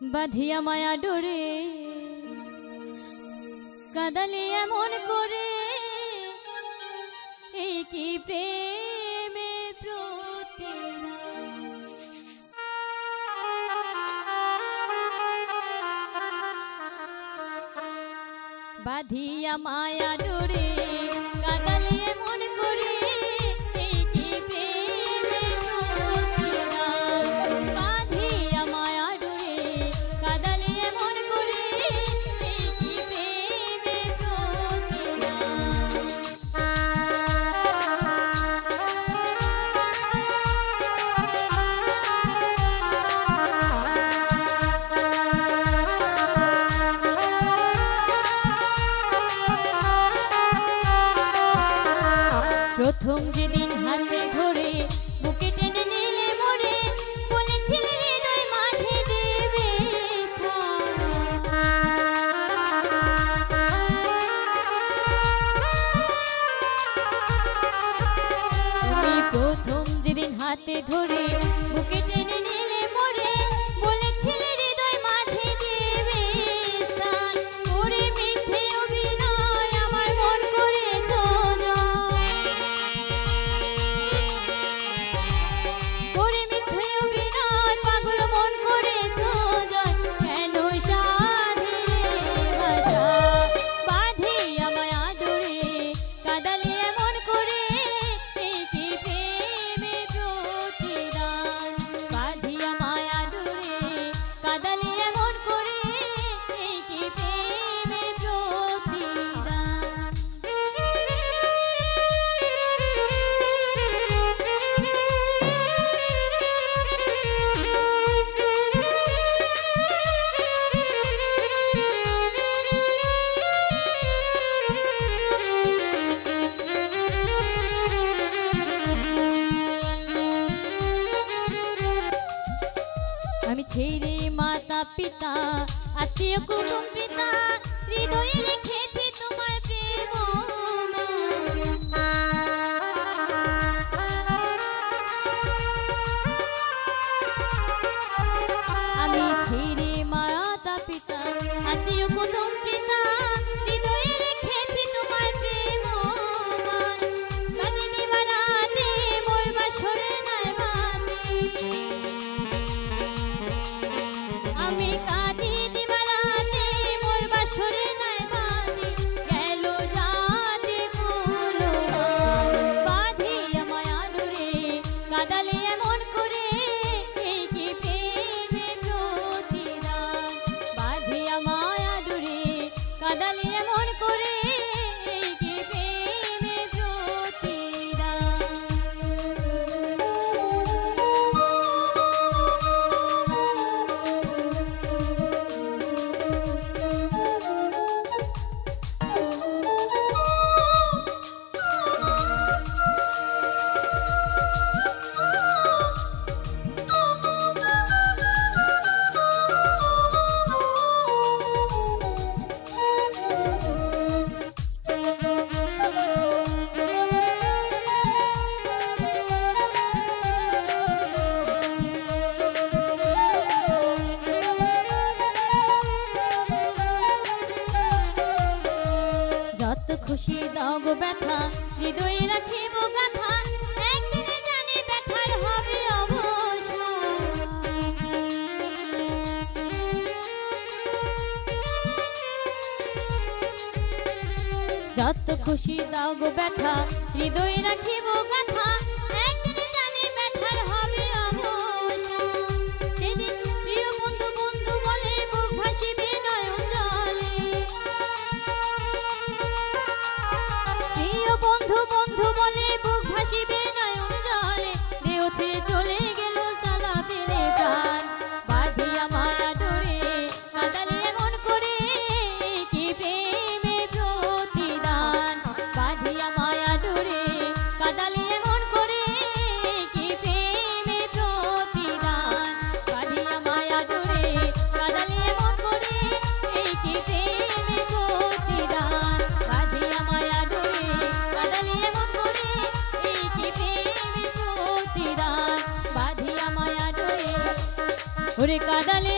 বাঁধিয়া মায়া ডোরে কাদালে এমন করে, এই কি প্রেমে বাঁধিয়া মায়া ডোরে কাদালে এমন করে, এই কি প্রেমে বাঁধিয়া মায়া ডোরে কাদালে এমন করে, এই কি প্রেমে প্রথম যেদিন হাতে ধরে বুকে টেনে নিলে মরে, বলেছিলে হৃদয় মাঝে দেবে তুমি প্রথম যেদিন হাতে ধরে বুকে টেনে নিলে মরে, বলেছিলে হৃদয় মাঝে দেবে স্থান। করে মিথ্যে অভিনয় আমার মন করেছ আমি ছেড়ে মাতা পিতা আত্মীয় কুটুম পিতা, হৃদয়ে রেখেছি তোমার প্রেম। আমি ছেড়ে মাতা পিতা আত্মীয় কুটুম পিতা, হৃদয়ে রেখেছি তোমার প্রেম। কাঁদিনি বারাতে মোর বাসরে নাই বাদে, আমি কাঁদি দিবারাতে মোর বাসরে নাই বাদে, গেল যাতে ভুলো বাঁধিয়া মায়া ডোরে কাদালে এমন করে, এই কি প্রেমে প্রতিদান। বাঁধিয়া মায়া ডোরে কাদালে এমন করে, এই কি প্রেমে প্রতিদান। যত খুশি দাও গো ব্যথা, হৃদয়ে রাখিব গাথা, একদিনে জানি ব্যথার হবে অবসান। যত খুশি দাও গো ব্যথা, হৃদয়ে রাখিব গাথা, একদিনে জানি ব্যথার হবে অবসান। সেদিন প্রিয় বন্ধু বন্ধু বলে বুক ভাসিবে নয়ন জলে, প্রিয় বন্ধু বন্ধু বলে বুক ভাসিবে নয়ন জলে, দেহ ছেড়ে চলে গেল সালা দিলে প্রাণ। বাঁধিয়া মায়া ডোরে কাদালে এমন করে, কি প্রেমে প্রতিদান। বাঁধিয়া মায়া ডোরে কাদালে এমন করে, কি প্রেমে প্রতিদান। বাঁধিয়া মায়া ডোরে কাদালে এমন করে, এই কি প্রেমে প্রতিদান। বাঁধিয়া মায়া ডোরে কাদালে এমন করে, এই কি প্রেমে প্রতিদান। বাঁধিয়া মায়া ডোরে ওরে কাদালে